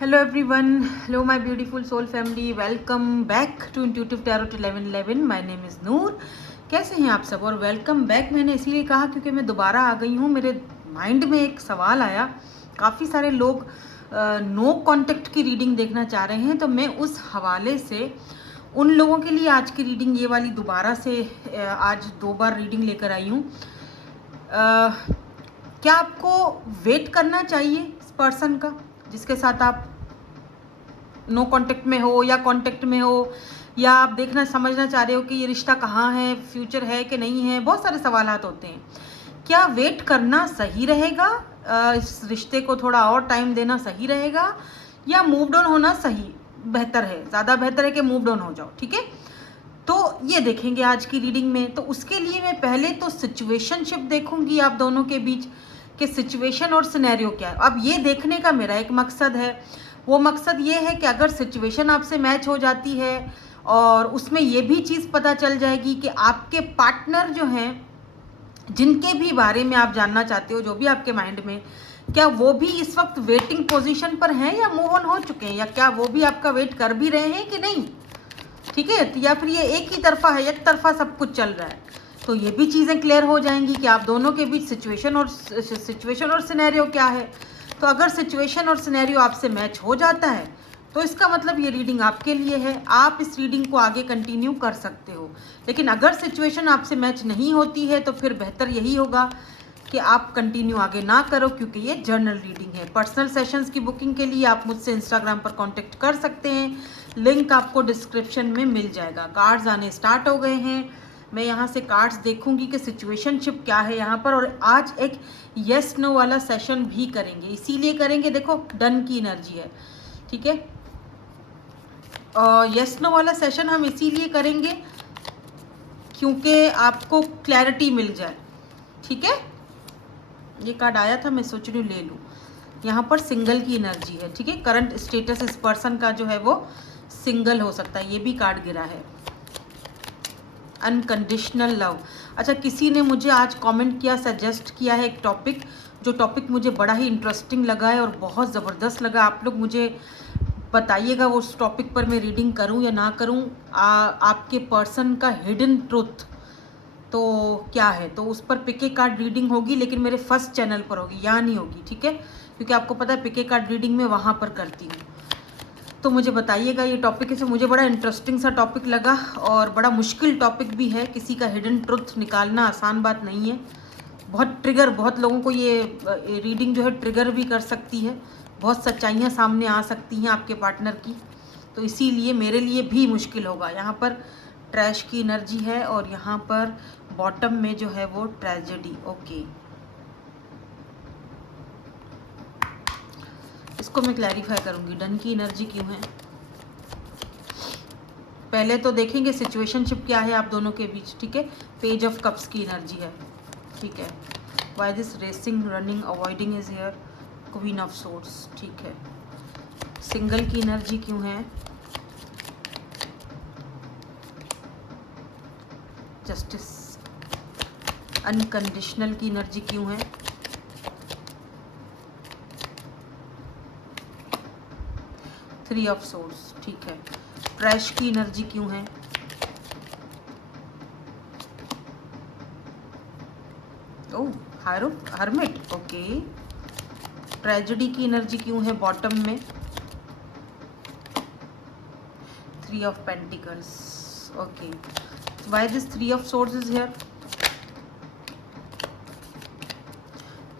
Hello everyone, hello my beautiful soul family, welcome back to Intuitive Tarot 1111. My name is नूर. कैसे हैं आप सब? और वेलकम बैक मैंने इसलिए कहा क्योंकि मैं दोबारा आ गई हूँ. मेरे माइंड में एक सवाल आया. काफ़ी सारे लोग नो कॉन्टेक्ट की रीडिंग देखना चाह रहे हैं, तो मैं उस हवाले से उन लोगों के लिए आज की रीडिंग ये वाली दोबारा से आज 2 बार रीडिंग लेकर आई हूँ. क्या आपको वेट करना चाहिए इस पर्सन का जिसके साथ आप नो कांटेक्ट में हो या कांटेक्ट में हो, या आप देखना समझना चाह रहे हो कि ये रिश्ता कहाँ है, फ्यूचर है कि नहीं है? बहुत सारे सवालात होते हैं. क्या वेट करना सही रहेगा, इस रिश्ते को थोड़ा और टाइम देना सही रहेगा, या मूव ऑन होना सही बेहतर है? ज़्यादा बेहतर है कि मूव ऑन हो जाओ. ठीक है, तो ये देखेंगे आज की रीडिंग में. तो उसके लिए मैं पहले तो सिचुएशनशिप देखूंगी आप दोनों के बीच कि सिचुएशन और सिनेरियो क्या है. अब ये देखने का मेरा एक मकसद है. वो मकसद ये है कि अगर सिचुएशन आपसे मैच हो जाती है और उसमें ये भी चीज़ पता चल जाएगी कि आपके पार्टनर जो हैं, जिनके भी बारे में आप जानना चाहते हो, जो भी आपके माइंड में, क्या वो भी इस वक्त वेटिंग पोजीशन पर हैं या मूव ऑन हो चुके हैं, या क्या वो भी आपका वेट कर भी रहे हैं कि नहीं. ठीक है, या फिर ये एक ही तरफा है, एक तरफा सब कुछ चल रहा है. तो ये भी चीज़ें क्लियर हो जाएंगी कि आप दोनों के बीच सिचुएशन और सिनेरियो क्या है. तो अगर सिचुएशन और सिनेरियो आपसे मैच हो जाता है तो इसका मतलब ये रीडिंग आपके लिए है. आप इस रीडिंग को आगे कंटिन्यू कर सकते हो. लेकिन अगर सिचुएशन आपसे मैच नहीं होती है तो फिर बेहतर यही होगा कि आप कंटिन्यू आगे ना करो, क्योंकि ये जर्नल रीडिंग है. पर्सनल सेशंस की बुकिंग के लिए आप मुझसे इंस्टाग्राम पर कांटेक्ट कर सकते हैं. लिंक आपको डिस्क्रिप्शन में मिल जाएगा. कार्ड्स आने स्टार्ट हो गए हैं. मैं यहाँ से कार्ड्स देखूंगी कि सिचुएशनशिप क्या है यहाँ पर. और आज एक येस नो वाला सेशन भी करेंगे. इसीलिए करेंगे, देखो डन की एनर्जी है. ठीक है, और येस नो वाला सेशन हम इसीलिए करेंगे क्योंकि आपको क्लैरिटी मिल जाए. ठीक है, ये कार्ड आया था, मैं सोच रही हूँ ले लूँ. यहाँ पर सिंगल की एनर्जी है. ठीक है, करंट स्टेटस इस पर्सन का जो है वो सिंगल हो सकता है. ये भी कार्ड गिरा है, अनकंडीशनल लव. अच्छा, किसी ने मुझे आज कमेंट किया, सजेस्ट किया है एक टॉपिक, जो टॉपिक मुझे बड़ा ही इंटरेस्टिंग लगा है और बहुत ज़बरदस्त लगा. आप लोग मुझे बताइएगा वो उस टॉपिक पर मैं रीडिंग करूं या ना करूं. आपके पर्सन का हिडन ट्रुथ तो क्या है, तो उस पर पिके कार्ड रीडिंग होगी, लेकिन मेरे फर्स्ट चैनल पर होगी, यहाँ नहीं होगी. ठीक है, क्योंकि आपको पता है पिके कार्ड रीडिंग मैं वहाँ पर करती हूँ. तो मुझे बताइएगा ये टॉपिक से, मुझे बड़ा इंटरेस्टिंग सा टॉपिक लगा और बड़ा मुश्किल टॉपिक भी है. किसी का हिडन ट्रुथ निकालना आसान बात नहीं है. बहुत लोगों को ये रीडिंग जो है ट्रिगर भी कर सकती है. बहुत सच्चाइयाँ सामने आ सकती हैं आपके पार्टनर की. तो इसीलिए मेरे लिए भी मुश्किल होगा. यहाँ पर ट्रैश की एनर्जी है और यहाँ पर बॉटम में जो है वो ट्रेजेडी. ओके, इसको मैं क्लैरिफाई करूँगी. डन की एनर्जी क्यों है, पहले तो देखेंगे सिचुएशनशिप क्या है आप दोनों के बीच. ठीक है, पेज ऑफ कप्स की एनर्जी है. ठीक है, why this racing running avoiding is here, queen of swords. ठीक है, सिंगल की एनर्जी क्यों है, जस्टिस. अनकंडीशनल की एनर्जी क्यों है, थ्री ऑफ सोर्ड्स. ठीक है, ट्रैश की एनर्जी क्यों है, ओह हर्मिट. ओके, ट्रेजेडी की एनर्जी क्यों है बॉटम में, three of pentacles. Okay, why this three of swords is here,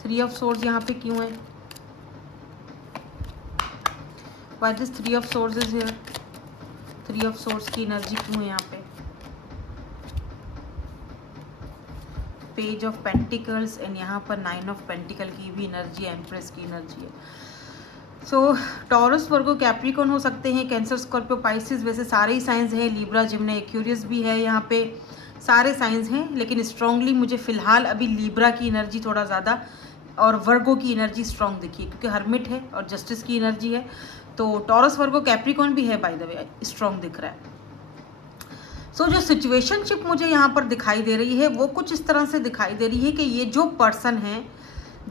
three of swords यहाँ पे क्यों है, why this three of swords is here, three of swords की एनर्जी क्यों है यहाँ पे, पेज ऑफ पेंटिकल्स एंड यहाँ पर नाइन ऑफ पेंटिकल की भी एनर्जी, एम्प्रेस की एनर्जी है. सो टॉरस, वर्गो, कैप्रिकॉर्न हो सकते हैं, कैंसर, स्कॉर्पियो, पाइसिस. वैसे सारे ही साइंस हैं, लिब्रा, जिम्नी, एक्वेरियस भी है यहाँ पे, सारे साइंस हैं. लेकिन स्ट्रांगली मुझे फिलहाल अभी लिब्रा की एनर्जी थोड़ा ज़्यादा और वर्गो की एनर्जी स्ट्रांग दिखी है, क्योंकि हर्मिट है और जस्टिस की एनर्जी है. तो टॉरस, वर्गो, कैप्रिकॉर्न भी है बाय द वे, स्ट्रांग दिख रहा है. सो जो सिचुएशनशिप मुझे यहाँ पर दिखाई दे रही है वो कुछ इस तरह से दिखाई दे रही है कि ये जो पर्सन है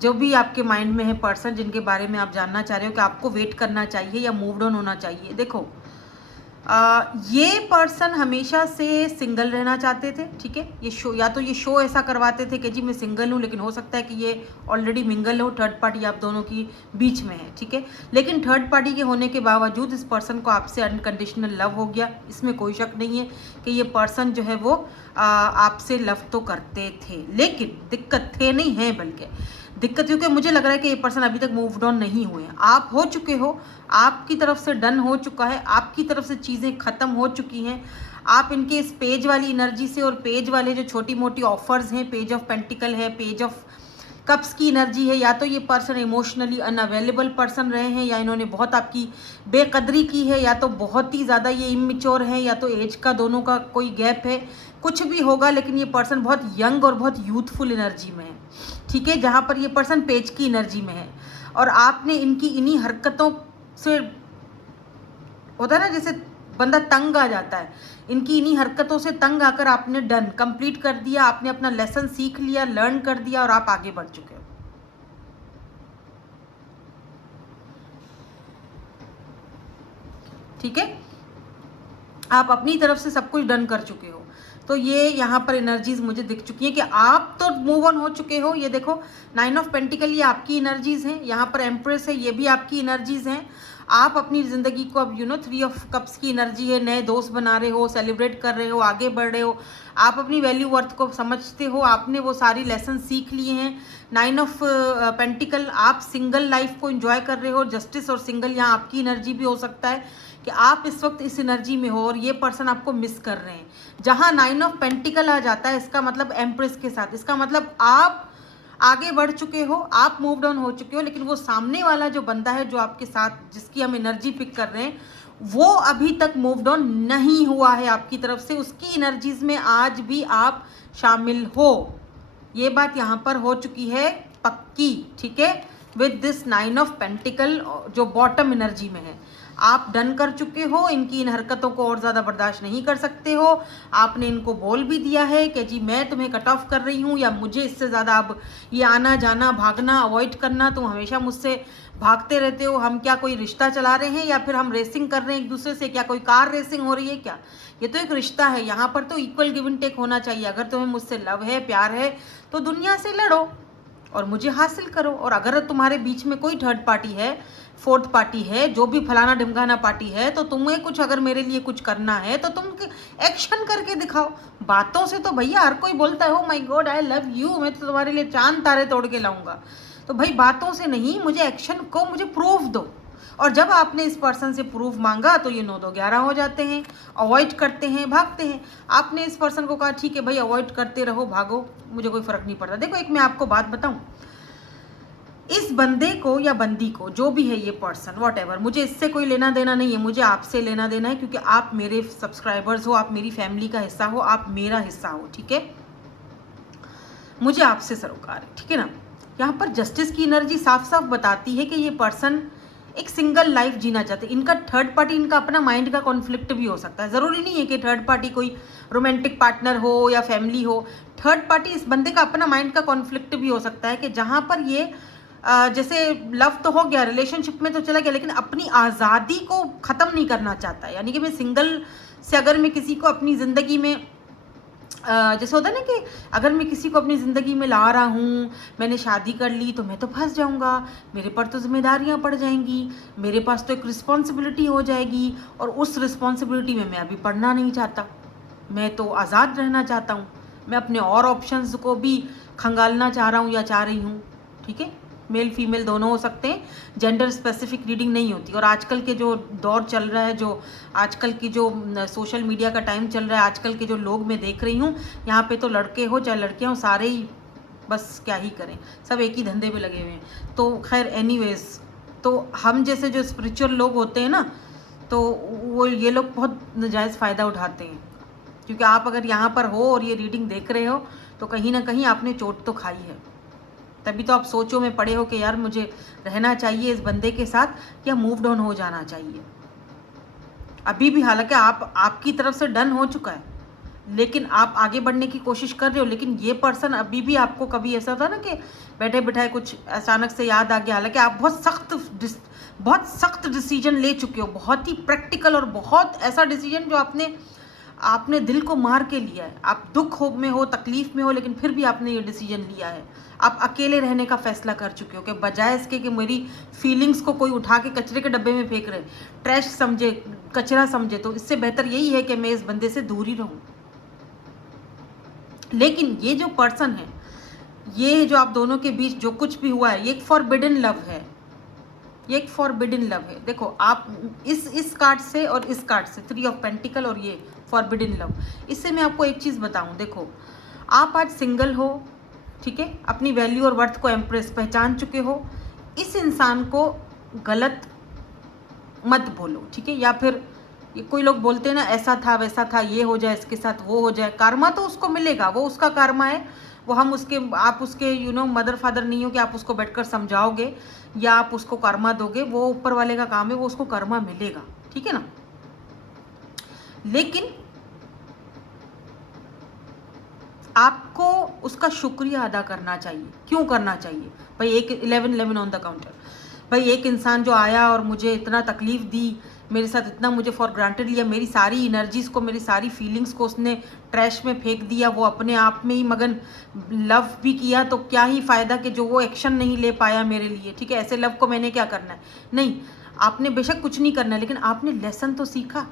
जो भी आपके माइंड में है पर्सन जिनके बारे में आप जानना चाह रहे हो कि आपको वेट करना चाहिए या मूव ऑन होना चाहिए, देखो ये पर्सन हमेशा से सिंगल रहना चाहते थे, ठीक है। ये शो, या तो ये शो ऐसा करवाते थे कि जी मैं सिंगल हूँ, लेकिन हो सकता है कि ये ऑलरेडी मिंगल हो, थर्ड पार्टी आप दोनों की बीच में है, ठीक है। लेकिन थर्ड पार्टी के होने के बावजूद इस पर्सन को आपसे अनकंडीशनल लव हो गया, इसमें कोई शक नहीं है कि ये पर्सन जो है वो आपसे लव तो करते थे, लेकिन दिक्कत थे नहीं है, बल्कि दिक्कत क्योंकि मुझे लग रहा है कि ये पर्सन अभी तक मूव ऑन नहीं हुए हैं। आप हो चुके हो, आपकी तरफ से डन हो चुका है, आपकी तरफ से चीज़ें ख़त्म हो चुकी हैं। आप इनके इस पेज वाली एनर्जी से और पेज वाले जो छोटी मोटी ऑफर्स हैं, पेज ऑफ पेंटिकल है, पेज ऑफ कप्स की एनर्जी है, या तो ये पर्सन इमोशनली अनअवेलेबल पर्सन रहे हैं, या इन्होंने बहुत आपकी बेकदरी की है, या तो बहुत ही ज़्यादा ये इमेच्योर हैं, या तो एज का दोनों का कोई गैप है, कुछ भी होगा। लेकिन ये पर्सन बहुत यंग और बहुत यूथफुल एनर्जी में है, ठीक है, जहाँ पर ये पर्सन पेज की एनर्जी में है। और आपने इनकी इन्हीं हरकतों से, होता है ना जैसे बंदा तंग आ जाता है, इनकी इन्हीं हरकतों से तंग आकर आपने डन कंप्लीट कर दिया, आपने अपना लेसन सीख लिया, लर्न कर दिया और आप आगे बढ़ चुके हो, ठीक है। आप अपनी तरफ से सब कुछ डन कर चुके हो। तो ये यहाँ पर एनर्जीज मुझे दिख चुकी हैं कि आप तो मूव ऑन हो चुके हो। ये देखो 9 ऑफ पेंटिकल, ये आपकी एनर्जीज हैं। यहाँ पर एम्प्रेस है, ये भी आपकी एनर्जीज हैं। आप अपनी ज़िंदगी को अब 3 ऑफ कप्स की एनर्जी है, नए दोस्त बना रहे हो, सेलिब्रेट कर रहे हो, आगे बढ़ रहे हो, आप अपनी वैल्यू वर्थ को समझते हो, आपने वो सारी लेसन सीख लिए हैं। 9 ऑफ पेंटिकल, आप सिंगल लाइफ को एंजॉय कर रहे हो। जस्टिस और सिंगल यहाँ आपकी एनर्जी भी हो सकता है कि आप इस वक्त इस एनर्जी में हो और ये पर्सन आपको मिस कर रहे हैं। जहाँ 9 ऑफ पेंटिकल आ जाता है, इसका मतलब एम्प्रेस के साथ, इसका मतलब आप आगे बढ़ चुके हो, आप मूव ऑन हो चुके हो, लेकिन वो सामने वाला जो बंदा है जो आपके साथ, जिसकी हम एनर्जी पिक कर रहे हैं, वो अभी तक मूव ऑन नहीं हुआ है आपकी तरफ से। उसकी एनर्जीज में आज भी आप शामिल हो, ये बात यहाँ पर हो चुकी है पक्की, ठीक है। विद दिस 9 ऑफ पेंटिकल जो बॉटम एनर्जी में है, आप डन कर चुके हो, इनकी इन हरकतों को और ज़्यादा बर्दाश्त नहीं कर सकते हो। आपने इनको बोल भी दिया है कि जी मैं तुम्हें कट ऑफ कर रही हूँ, या मुझे इससे ज़्यादा अब ये आना जाना भागना अवॉइड करना, तुम हमेशा मुझसे भागते रहते हो। हम क्या कोई रिश्ता चला रहे हैं, या फिर हम रेसिंग कर रहे हैं एक दूसरे से? क्या कोई कार रेसिंग हो रही है क्या? ये तो एक रिश्ता है, यहाँ पर तो इक्वल गिव एंड टेक होना चाहिए। अगर तुम्हें मुझसे लव है, प्यार है, तो दुनिया से लड़ो और मुझे हासिल करो। और अगर तुम्हारे बीच में कोई थर्ड पार्टी है, फोर्थ पार्टी है, जो भी फलाना ढिमकाना पार्टी है, तो तुम्हें कुछ अगर मेरे लिए कुछ करना है तो तुम एक्शन करके दिखाओ। बातों से तो भैया हर कोई बोलता है, oh my God I love you, मैं तो तुम्हारे लिए चांद तारे तोड़ के लाऊंगा। तो भाई बातों से नहीं, मुझे एक्शन को, मुझे प्रूफ दो। और जब आपने इस पर्सन से प्रूफ मांगा तो ये 9 2 11 हो जाते हैं, अवॉइड करते हैं, भागते हैं। आपने इस पर्सन को कहा ठीक है भाई अवॉइड करते रहो, भागो, मुझे कोई फ़र्क नहीं पड़ता। देखो एक मैं आपको बात बताऊं, इस बंदे को या बंदी को, जो भी है ये पर्सन, व्हाटएवर, मुझे इससे कोई लेना देना नहीं है, मुझे आपसे लेना देना है, क्योंकि आप मेरे सब्सक्राइबर्स हो, आप मेरी फैमिली का हिस्सा हो, आप मेरा हिस्सा हो, ठीक है। मुझे आपसे सरोकार है, ठीक है ना। यहाँ पर जस्टिस की एनर्जी साफ साफ बताती है कि ये पर्सन एक सिंगल लाइफ जीना चाहते हैं। इनका थर्ड पार्टी, इनका अपना माइंड का कॉन्फ्लिक्ट भी हो सकता है। ज़रूरी नहीं है कि थर्ड पार्टी कोई रोमांटिक पार्टनर हो या फैमिली हो। थर्ड पार्टी इस बंदे का अपना माइंड का कॉन्फ्लिक्ट भी हो सकता है कि जहाँ पर ये जैसे लव तो हो गया, रिलेशनशिप में तो चला गया, लेकिन अपनी आज़ादी को ख़त्म नहीं करना चाहता है। यानी कि मैं सिंगल से अगर मैं किसी को अपनी ज़िंदगी में जैसे होता है ना कि अगर मैं किसी को अपनी ज़िंदगी में ला रहा हूँ, मैंने शादी कर ली, तो मैं तो फंस जाऊँगा, मेरे पर तो जिम्मेदारियाँ पड़ जाएंगी, मेरे पास तो एक रिस्पॉन्सिबिलिटी हो जाएगी, और उस रिस्पॉन्सिबिलिटी में मैं अभी पढ़ना नहीं चाहता, मैं तो आज़ाद रहना चाहता हूँ, मैं अपने और ऑप्शंस को भी खंगालना चाह रहा हूँ या चाह रही हूँ, ठीक है। मेल फीमेल दोनों हो सकते हैं, जेंडर स्पेसिफिक रीडिंग नहीं होती। और आजकल के जो दौर चल रहा है, जो आजकल की जो सोशल मीडिया का टाइम चल रहा है, आजकल के जो लोग मैं देख रही हूँ, यहाँ पे तो लड़के हो चाहे लड़कियाँ हो, सारे ही बस क्या ही करें, सब एक ही धंधे पे लगे हुए हैं। तो खैर एनीवेज, तो हम जैसे जो स्पिरिचुअल लोग होते हैं ना, तो वो ये लोग बहुत नाजायज़ फ़ायदा उठाते हैं, क्योंकि आप अगर यहाँ पर हो और ये रीडिंग देख रहे हो तो कहीं ना कहीं आपने चोट तो खाई है। तभी तो आप सोचो में पड़े हो कि यार मुझे रहना चाहिए इस बंदे के साथ या मूव ऑन हो जाना चाहिए। अभी भी हालांकि आपकी तरफ से डन हो चुका है, लेकिन आप आगे बढ़ने की कोशिश कर रहे हो, लेकिन ये पर्सन अभी भी आपको, कभी ऐसा होता ना कि बैठे बैठाए कुछ अचानक से याद आ गया, हालांकि आप बहुत सख्त डिसीजन ले चुके हो, बहुत ही प्रैक्टिकल और बहुत ऐसा डिसीजन जो आपने दिल को मार के लिया है। आप दुख में हो, तकलीफ में हो, लेकिन फिर भी आपने ये डिसीजन लिया है। आप अकेले रहने का फैसला कर चुके हो कि बजाय इसके कि मेरी फीलिंग्स को कोई उठा के कचरे के डब्बे में फेंक रहे, ट्रैश समझे, कचरा समझे, तो इससे बेहतर यही है कि मैं इस बंदे से दूर ही रहूं। लेकिन ये जो पर्सन है, ये जो आप दोनों के बीच जो कुछ भी हुआ है, ये एक फॉरबिडन लव है, ये एक फॉरबिडन लव है। देखो आप इस कार्ड से और इस कार्ड से, 3 ऑफ पेंटिकल और ये फॉरबिडन लव, इससे मैं आपको एक चीज़ बताऊं। देखो आप आज सिंगल हो, ठीक है, अपनी वैल्यू और वर्थ को एम्प्रेस पहचान चुके हो, इस इंसान को गलत मत बोलो, ठीक है। या फिर ये कोई लोग बोलते हैं ना, ऐसा था वैसा था, ये हो जाए इसके साथ, वो हो जाए, कार्मा तो उसको मिलेगा, वो उसका कार्मा है, वो हम उसके, आप उसके मदर फादर नहीं हो कि आप उसको बैठकर समझाओगे या आप उसको कर्मा दोगे, वो ऊपर वाले का काम है, वो उसको कर्मा मिलेगा, ठीक है ना। लेकिन आपको उसका शुक्रिया अदा करना चाहिए। क्यों करना चाहिए भाई? 11 ऑन द काउंटर। भाई एक इंसान जो आया और मुझे इतना तकलीफ दी, मेरे साथ इतना मुझे फॉर ग्रांटेड लिया, मेरी सारी एनर्जीज़ को, मेरी सारी फीलिंग्स को उसने ट्रैश में फेंक दिया, वो अपने आप में ही मगन, लव भी किया तो क्या ही फ़ायदा कि जो वो एक्शन नहीं ले पाया मेरे लिए, ठीक है। ऐसे लव को मैंने क्या करना है? नहीं, आपने बेशक कुछ नहीं करना है, लेकिन आपने लेसन तो सीखा,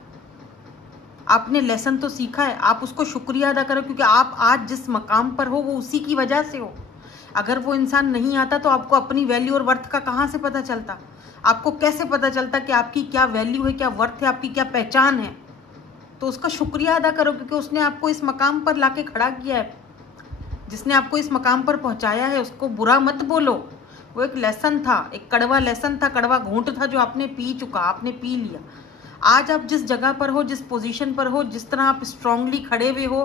आपने लेसन तो सीखा है। आप उसको शुक्रिया अदा करो, क्योंकि आप आज जिस मकाम पर हो वो उसी की वजह से हो। अगर वो इंसान नहीं आता तो आपको अपनी वैल्यू और वर्थ का कहाँ से पता चलता? आपको कैसे पता चलता कि आपकी क्या वैल्यू है, क्या वर्थ है, आपकी क्या पहचान है? तो उसका शुक्रिया अदा करो, क्योंकि उसने आपको इस मकाम पर लाके खड़ा किया है, जिसने आपको इस मकाम पर पहुंचाया है, उसको बुरा मत बोलो। वो एक लेसन था, एक कड़वा लेसन था, कड़वा घूंट था जो आपने पी चुका, आपने पी लिया। आज आप जिस जगह पर हो, जिस पोजीशन पर हो, जिस तरह आप स्ट्रांगली खड़े हुए हो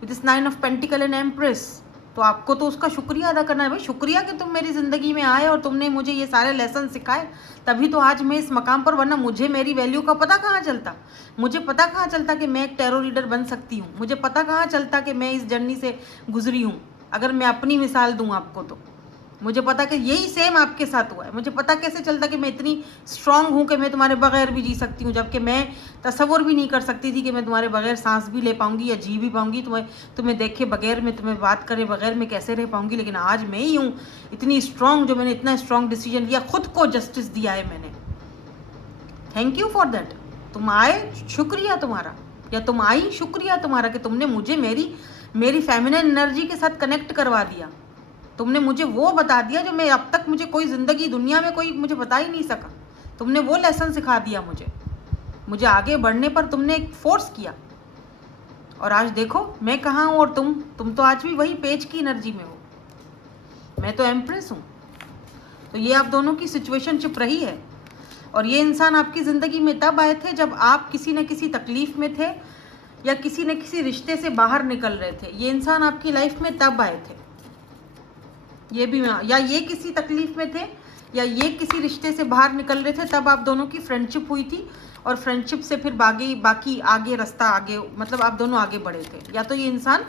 with this 9 of pentacle and empress, तो आपको तो उसका शुक्रिया अदा करना है। भाई शुक्रिया कि तुम मेरी ज़िंदगी में आए और तुमने मुझे ये सारे लेसन सिखाए, तभी तो आज मैं इस मकाम पर, वरना मुझे मेरी वैल्यू का पता कहाँ चलता? मुझे पता कहाँ चलता कि मैं एक टेरो रीडर बन सकती हूँ? मुझे पता कहाँ चलता कि मैं इस जर्नी से गुजरी हूँ? अगर मैं अपनी मिसाल दूँ आपको तो मुझे पता कि यही सेम आपके साथ हुआ है। मुझे पता कैसे चलता कि मैं इतनी स्ट्रांग हूँ कि मैं तुम्हारे बगैर भी जी सकती हूँ, जबकि मैं तसव्वुर भी नहीं कर सकती थी कि मैं तुम्हारे बगैर सांस भी ले पाऊंगी या जी भी पाऊंगी, तुम्हें देखे बगैर, मैं तुम्हें बात करे बगैर मैं कैसे रह पाऊंगी। लेकिन आज मैं ही हूँ इतनी स्ट्रांग, जो मैंने इतना स्ट्रांग डिसीजन लिया, खुद को जस्टिस दिया है मैंने। Thank you for that. तुम आए, शुक्रिया तुम्हारा, या तुम आई, शुक्रिया तुम्हारा कि तुमने मुझे मेरी फेमिनिन एनर्जी के साथ कनेक्ट करवा दिया। तुमने मुझे वो बता दिया जो मैं अब तक, मुझे कोई ज़िंदगी दुनिया में कोई मुझे बता ही नहीं सका। तुमने वो लेसन सिखा दिया मुझे आगे बढ़ने पर तुमने एक फोर्स किया। और आज देखो मैं कहाँ हूँ और तुम तो आज भी वही पेज की एनर्जी में हो, मैं तो एम्प्रेस हूँ। तो ये आप दोनों की सिचुएशनशिप रही है। और ये इंसान आपकी ज़िंदगी में तब आए थे जब आप किसी न किसी तकलीफ़ में थे या किसी न किसी रिश्ते से बाहर निकल रहे थे। ये इंसान आपकी लाइफ में तब आए थे, ये भी, या ये किसी तकलीफ में थे या ये किसी रिश्ते से बाहर निकल रहे थे, तब आप दोनों की फ्रेंडशिप हुई थी। और फ्रेंडशिप से फिर बाकी आगे रास्ता, आगे मतलब आप दोनों आगे बढ़े थे। या तो ये इंसान,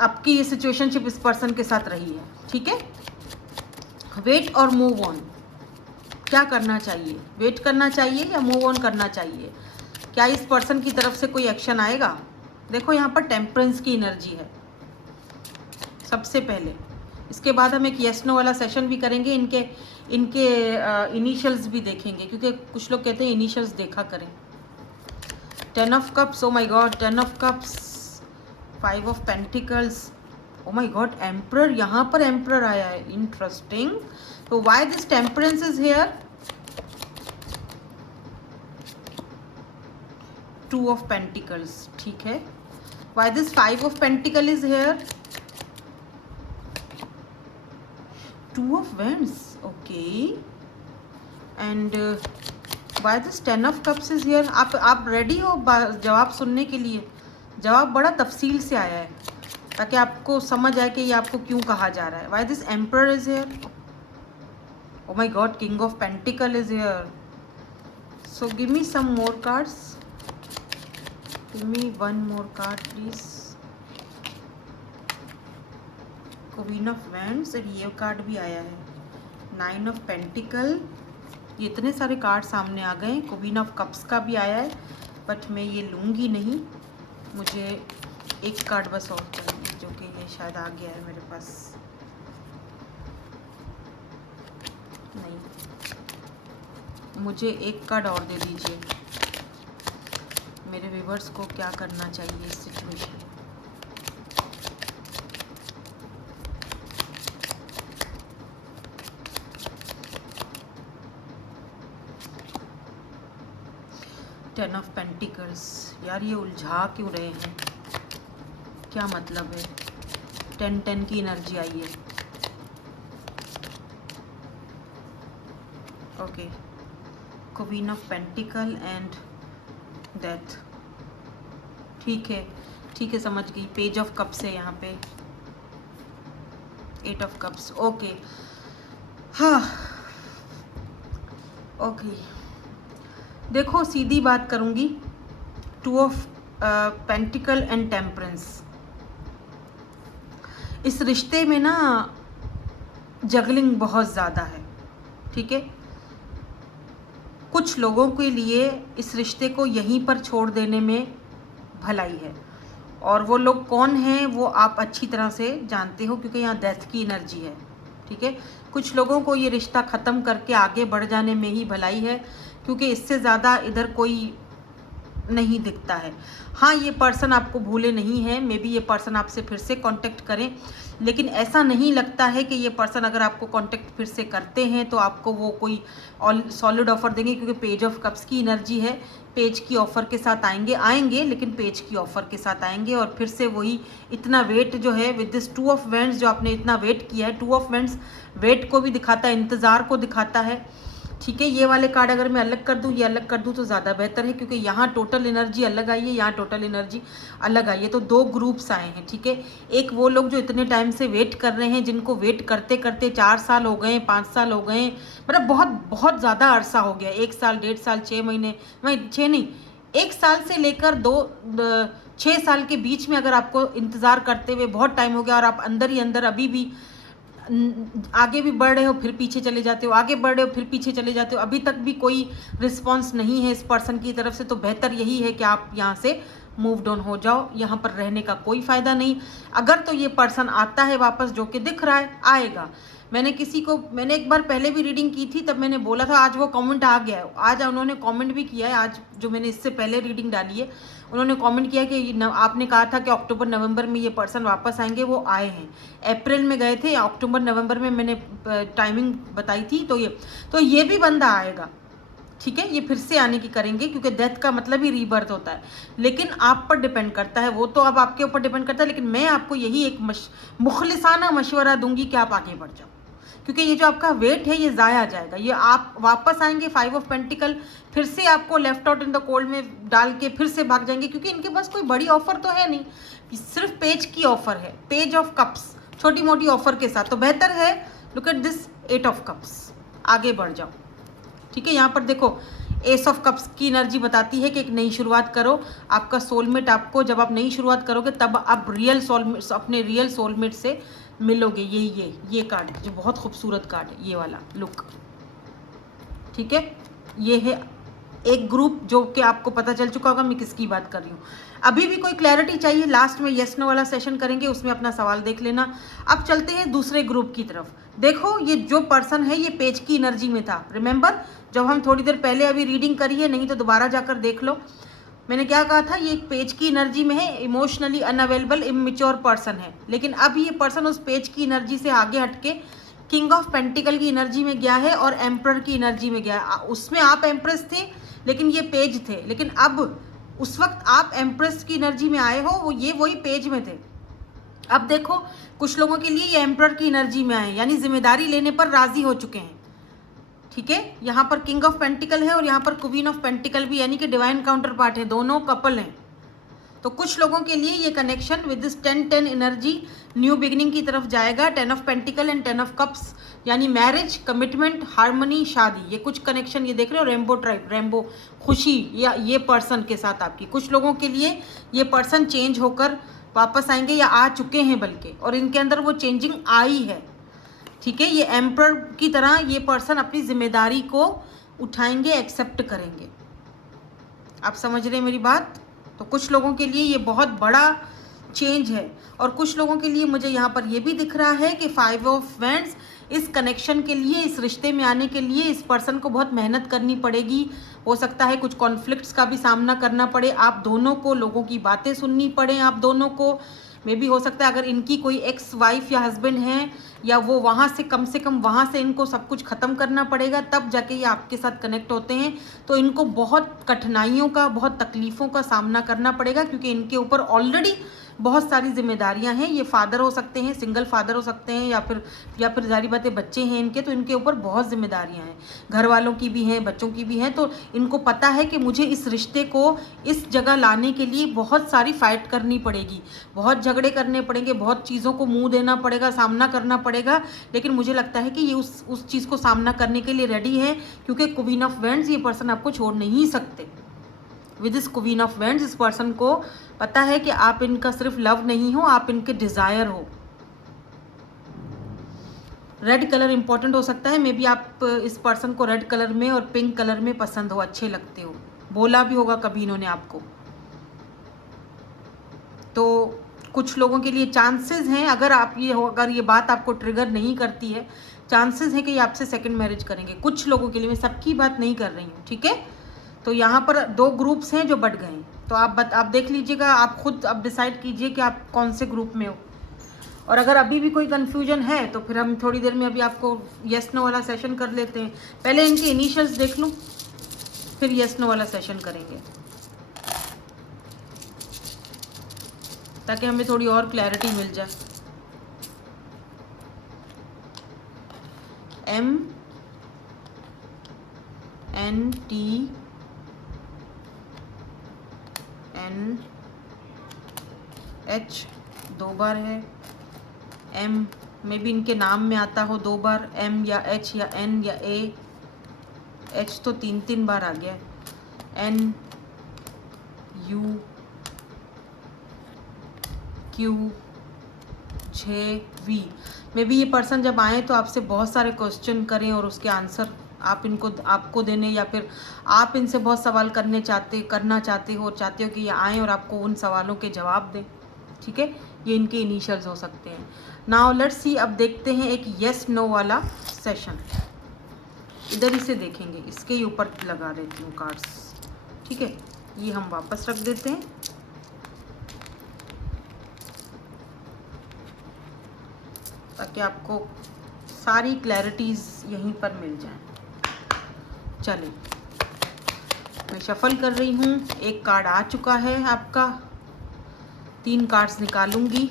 आपकी ये सिचुएशनशिप इस पर्सन के साथ रही है, ठीक है। वेट और मूव ऑन, क्या करना चाहिए? वेट करना चाहिए या मूव ऑन करना चाहिए? क्या इस पर्सन की तरफ से कोई एक्शन आएगा? देखो यहाँ पर टेम्परेंस की एनर्जी है सबसे पहले। इसके बाद हम एक येस नो वाला सेशन भी करेंगे, इनके इनिशियल्स भी देखेंगे, क्योंकि कुछ लोग कहते हैं इनिशियल्स देखा करें। 10 of cups, oh my God, 10 of cups, 5 of pentacles, oh my God, emperor, यहाँ पर एम्परर आया है, इंटरेस्टिंग। तो why this temperance is here? 2 of pentacles, ठीक है। Why this 5 of pentacle is here? 2 of wands, okay, and why this 10 of cups is here? आप ready हो जवाब सुनने के लिए? जवाब बड़ा तफसील से आया है ताकि आपको समझ आए कि ये आपको क्यों कहा जा रहा है। why this emperor is here? oh my god, king of pentacle is here. so give me some more cards. Give me one more card please. Queen of wands, ये कार्ड भी आया है, 9 ऑफ पेंटिकल। ये इतने सारे card सामने आ गए। Queen of cups का भी आया है, बट मैं ये लूँगी नहीं, मुझे एक कार्ड बस और चाहिए, जो कि ये शायद आ गया है मेरे पास। नहीं, मुझे एक कार्ड और दे दीजिए। मेरे व्यूअर्स को क्या करना चाहिए इस सिचुएशन में? Ten of pentacles. यार ये उलझा क्यों रहे हैं, क्या मतलब है? 10 की एनर्जी आई है। Okay, queen of pentacle and death. ठीक है, ठीक है, समझ गई। पेज ऑफ कप्स है यहाँ पे, 8 ऑफ कप्स। ओके, हाँ, ओके। देखो सीधी बात करूँगी, 2 ऑफ पेंटिकल एंड टेम्परेंस। इस रिश्ते में ना जगलिंग बहुत ज़्यादा है, ठीक है। कुछ लोगों के लिए इस रिश्ते को यहीं पर छोड़ देने में भलाई है, और वो लोग कौन हैं वो आप अच्छी तरह से जानते हो, क्योंकि यहाँ डेथ की एनर्जी है, ठीक है। कुछ लोगों को ये रिश्ता ख़त्म करके आगे बढ़ जाने में ही भलाई है, क्योंकि इससे ज़्यादा इधर कोई नहीं दिखता है। हाँ, ये पर्सन आपको भूले नहीं है, मे बी ये पर्सन आपसे फिर से कांटेक्ट करें, लेकिन ऐसा नहीं लगता है कि ये पर्सन अगर आपको कांटेक्ट फिर से करते हैं तो आपको वो कोई सॉलिड ऑफर देंगे, क्योंकि पेज ऑफ कप्स की एनर्जी है। पेज की ऑफ़र के साथ आएंगे, लेकिन पेज की ऑफ़र के साथ आएंगे, और फिर से वही इतना वेट जो है विद दिस 2 ऑफ वैंड्स, जो आपने इतना वेट किया है। 2 ऑफ वैंड्स वेट को भी दिखाता है, इंतज़ार को दिखाता है, ठीक है। ये वाले कार्ड अगर मैं अलग कर दूँ, ये अलग कर दूँ तो ज़्यादा बेहतर है, क्योंकि यहाँ टोटल एनर्जी अलग आई है, यहाँ टोटल एनर्जी अलग आई है। तो 2 ग्रुप्स आए हैं, ठीक है। एक वो लोग जो इतने टाइम से वेट कर रहे हैं, जिनको वेट करते करते 4 साल हो गए, 5 साल हो गए, मतलब बहुत बहुत ज़्यादा अरसा हो गया, 1 साल, 1.5 साल, 6 महीने, 6 नहीं, 1 साल से लेकर 6 साल के बीच में अगर आपको इंतज़ार करते हुए बहुत टाइम हो गया, और आप अंदर ही अंदर अभी भी आगे भी बढ़ रहे हो, फिर पीछे चले जाते हो, आगे बढ़ रहे हो, फिर पीछे चले जाते हो, अभी तक भी कोई रिस्पॉन्स नहीं है इस पर्सन की तरफ से, तो बेहतर यही है कि आप यहाँ से मूव डाउन हो जाओ। यहाँ पर रहने का कोई फ़ायदा नहीं। अगर तो ये पर्सन आता है वापस, जो कि दिख रहा है आएगा। मैंने एक बार पहले भी रीडिंग की थी, तब मैंने बोला था, आज वो कमेंट आ गया है, आज उन्होंने कमेंट भी किया है। आज जो मैंने इससे पहले रीडिंग डाली है, उन्होंने कमेंट किया कि आपने कहा था कि अक्टूबर नवंबर में ये पर्सन वापस आएंगे, वो आए हैं। अप्रैल में गए थे, अक्टूबर नवंबर में मैंने टाइमिंग बताई थी, तो ये भी बंदा आएगा, ठीक है। ये फिर से आने की करेंगे, क्योंकि डेथ का मतलब ही रीबर्थ होता है, लेकिन आप पर डिपेंड करता है, वो तो अब आपके ऊपर डिपेंड करता है। लेकिन मैं आपको यही एक मुखलिसाना मशवरा दूंगी कि आप आगे बढ़ जाओ, क्योंकि ये जो आपका वेट है ये ज़ाया जाएगा। ये आप वापस आएंगे, 5 ऑफ पेंटिकल फिर से आपको left out in the cold में डाल के फिर से भाग जाएंगे, क्योंकि इनके पास कोई बड़ी ऑफर तो है नहीं, सिर्फ पेज की ऑफर है, पेज ऑफ कप्स, छोटी मोटी ऑफर के साथ। तो बेहतर है, look at this 8 of cups, आगे बढ़ जाओ, ठीक है। यहाँ पर देखो, एस ऑफ कप्स की एनर्जी बताती है कि एक नई शुरुआत करो। आपका सोलमेट आपको, जब आप नई शुरुआत करोगे तब आप अपने रियल सोलमेट से मिलोगे। ये कार्ड जो बहुत खूबसूरत कार्ड है, ये वाला लुक, ठीक है। ये है एक ग्रुप जो कि आपको पता चल चुका होगा मैं किसकी बात कर रही हूँ। अभी भी कोई क्लैरिटी चाहिए, लास्ट में येस नो वाला सेशन करेंगे, उसमें अपना सवाल देख लेना। अब चलते हैं दूसरे ग्रुप की तरफ। देखो, ये जो पर्सन है ये पेज की एनर्जी में था, रिमेंबर जब हम थोड़ी देर पहले अभी रीडिंग करी है, नहीं तो दोबारा जाकर देख लो। मैंने क्या कहा था, ये एक पेज की एनर्जी में है, इमोशनली अनअवेलेबल इमेच्योर पर्सन है। लेकिन अब ये पर्सन उस पेज की एनर्जी से आगे हटके किंग ऑफ पेंटिकल की एनर्जी में गया है और एम्परर की एनर्जी में गया है। उसमें आप एम्प्रेस थे, लेकिन ये पेज थे। लेकिन अब उस वक्त आप एम्प्रेस की एनर्जी में आए हो, ये वही पेज में थे। अब देखो, कुछ लोगों के लिए ये एम्परर की एनर्जी में आए, यानी जिम्मेदारी लेने पर राजी हो चुके हैं, ठीक है। यहाँ पर किंग ऑफ पेंटिकल है और यहाँ पर क्वीन ऑफ पेंटिकल भी, यानी कि डिवाइन काउंटर पार्ट है, दोनों कपल हैं। तो कुछ लोगों के लिए ये connection with this 10-10 energy new beginning की तरफ जाएगा। 10 of pentacle and 10 of cups, यानी मैरिज, कमिटमेंट, हार्मनी, शादी, ये कुछ कनेक्शन ये देख रहे हो। रेनबो ट्राइब, रेनबो, खुशी, या ये पर्सन के साथ आपकी, कुछ लोगों के लिए ये पर्सन चेंज होकर वापस आएंगे या आ चुके हैं बल्कि, और इनके अंदर वो चेंजिंग आई है। ठीक है, ये एम्पर की तरह ये पर्सन अपनी जिम्मेदारी को उठाएंगे, एक्सेप्ट करेंगे। आप समझ रहे हैं मेरी बात? तो कुछ लोगों के लिए ये बहुत बड़ा चेंज है, और कुछ लोगों के लिए मुझे यहाँ पर ये भी दिख रहा है कि 5 ऑफ वैंड्स, इस कनेक्शन के लिए, इस रिश्ते में आने के लिए इस पर्सन को बहुत मेहनत करनी पड़ेगी। हो सकता है कुछ कॉन्फ्लिक्ट्स का भी सामना करना पड़े आप दोनों को, लोगों की बातें सुननी पड़े आप दोनों को। मे भी हो सकता है अगर इनकी कोई एक्स वाइफ या हस्बैंड है, या वो वहाँ से कम वहाँ से इनको सब कुछ ख़त्म करना पड़ेगा, तब जाके ये आपके साथ कनेक्ट होते हैं। तो इनको बहुत कठिनाइयों का, बहुत तकलीफ़ों का सामना करना पड़ेगा, क्योंकि इनके ऊपर ऑलरेडी बहुत सारी जिम्मेदारियां हैं। ये फादर हो सकते हैं, सिंगल फादर हो सकते हैं, या फिर जारी बातें बच्चे हैं इनके, तो इनके ऊपर बहुत जिम्मेदारियां हैं, घर वालों की भी हैं, बच्चों की भी हैं। तो इनको पता है कि मुझे इस रिश्ते को इस जगह लाने के लिए बहुत सारी फाइट करनी पड़ेगी, बहुत झगड़े करने पड़ेंगे, बहुत चीज़ों को मुंह देना पड़ेगा, सामना करना पड़ेगा। लेकिन मुझे लगता है कि ये उस चीज़ को सामना करने के लिए रेडी है, क्योंकि क्वीन ऑफ वैंड्स, ये पर्सन आपको छोड़ नहीं सकते। With this queen of wands, इस पर्सन को पता है कि आप इनका सिर्फ लव नहीं हो, आप इनके डिजायर हो। रेड कलर इंपॉर्टेंट हो सकता है, मे बी आप इस पर्सन को रेड कलर में और पिंक कलर में पसंद हो, अच्छे लगते हो, बोला भी होगा कभी इन्होंने आपको। तो कुछ लोगों के लिए चांसेस हैं, अगर ये बात आपको ट्रिगर नहीं करती है, चांसेस है कि ये आपसे सेकंड मैरिज करेंगे। कुछ लोगों के लिए, मैं सबकी बात नहीं कर रही हूँ, ठीक है। तो यहाँ पर 2 ग्रुप्स हैं जो बढ़ गए हैं, तो आप देख लीजिएगा, आप खुद अब डिसाइड कीजिए कि आप कौन से ग्रुप में हो। और अगर अभी भी कोई कन्फ्यूजन है तो फिर हम थोड़ी देर में अभी आपको येस नो वाला सेशन कर लेते हैं। पहले इनके इनिशियल्स देख लूँ, फिर येस नो वाला सेशन करेंगे, ताकि हमें थोड़ी और क्लैरिटी मिल जाए। MNTNH 2 बार है, M में भी इनके नाम में आता हो 2 बार, M या H या N या A, H तो 3 बार आ गया, N U Q J V में भी ये पर्सन जब आए तो आपसे बहुत सारे क्वेश्चन करें और उसके आंसर आपको देने, या फिर आप इनसे बहुत सवाल करना चाहते हो कि ये आएँ और आपको उन सवालों के जवाब दें, ठीक है। ये इनके इनिशियल्स हो सकते हैं। नाउ लेट्स सी, अब देखते हैं एक येस नो वाला सेशन। इधर इसे देखेंगे, इसके ही ऊपर लगा देती हूँ कार्ड्स, ठीक है। ये हम वापस रख देते हैं, ताकि आपको सारी क्लैरिटीज़ यहीं पर मिल जाएं। चलिए, मैं शफल कर रही हूँ, एक कार्ड आ चुका है आपका, 3 कार्ड्स निकालूंगी।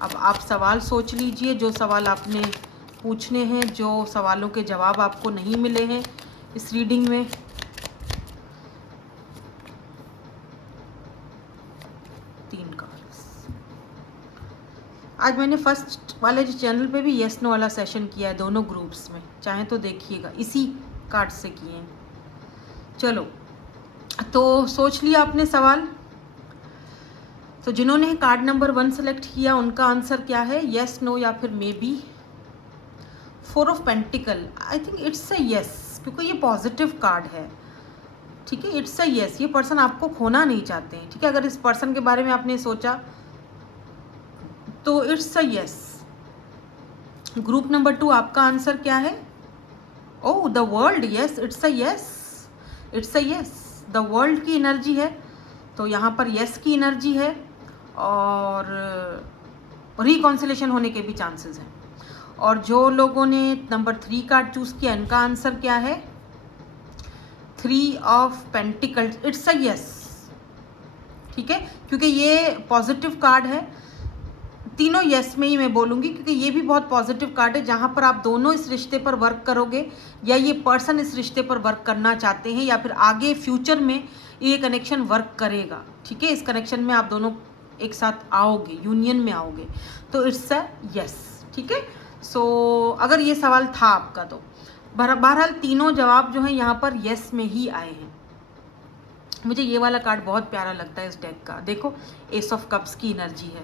अब आप सवाल सोच लीजिए, जो सवाल आपने पूछने हैं, जो सवालों के जवाब आपको नहीं मिले हैं इस रीडिंग में। आज मैंने फर्स्ट वाले जो चैनल पे भी येस नो वाला सेशन किया है, दोनों ग्रुप्स में, चाहे तो देखिएगा, इसी कार्ड से किए हैं। चलो, तो सोच लिया आपने सवाल। तो जिन्होंने कार्ड नंबर 1 सेलेक्ट किया उनका आंसर क्या है, येस नो या फिर may be. 4 of pentacle, I think it's a yes, क्योंकि ये पॉजिटिव कार्ड है, ठीक है। इट्स अ येस, ये पर्सन आपको खोना नहीं चाहते हैं, ठीक है। अगर इस पर्सन के बारे में आपने सोचा तो it's a yes. Group number 2, आपका आंसर क्या है? Oh, the world, yes, it's a yes, it's a yes, the world की एनर्जी है, तो यहाँ पर येस की एनर्जी है, और रिकॉन्सिलेशन होने के भी चांसेस हैं। और जो लोगों ने नंबर 3 कार्ड चूज किया, इनका आंसर क्या है? 3 of pentacles, it's a yes, ठीक है, क्योंकि ये पॉजिटिव कार्ड है। तीनों यस में ही मैं बोलूँगी, क्योंकि ये भी बहुत पॉजिटिव कार्ड है जहाँ पर आप दोनों इस रिश्ते पर वर्क करोगे, या ये पर्सन इस रिश्ते पर वर्क करना चाहते हैं, या फिर आगे फ्यूचर में ये कनेक्शन वर्क करेगा। ठीक है, इस कनेक्शन में आप दोनों एक साथ आओगे, यूनियन में आओगे, तो इट्स अ यस। ठीक है, सो अगर ये सवाल था आपका तो बहरहाल तीनों जवाब जो हैं यहाँ पर यस में ही आए हैं। मुझे ये वाला कार्ड बहुत प्यारा लगता है इस डेक का। देखो, एस ऑफ कप्स की एनर्जी है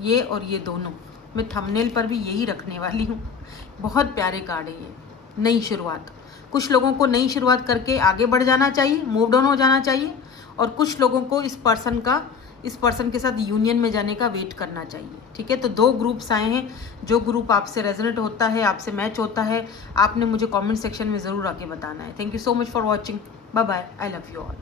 ये, और ये दोनों मैं थंबनेल पर भी यही रखने वाली हूँ। बहुत प्यारे कार्ड है ये। नई शुरुआत, कुछ लोगों को नई शुरुआत करके आगे बढ़ जाना चाहिए, मूव ऑन हो जाना चाहिए, और कुछ लोगों को इस पर्सन के साथ यूनियन में जाने का वेट करना चाहिए। ठीक है, तो दो ग्रुप्स आए हैं। जो ग्रुप आपसे रेजोनेट होता है, आपसे मैच होता है, आपने मुझे कमेंट सेक्शन में ज़रूर आके बताना है। Thank you so much for watching. Bye bye, I love you all.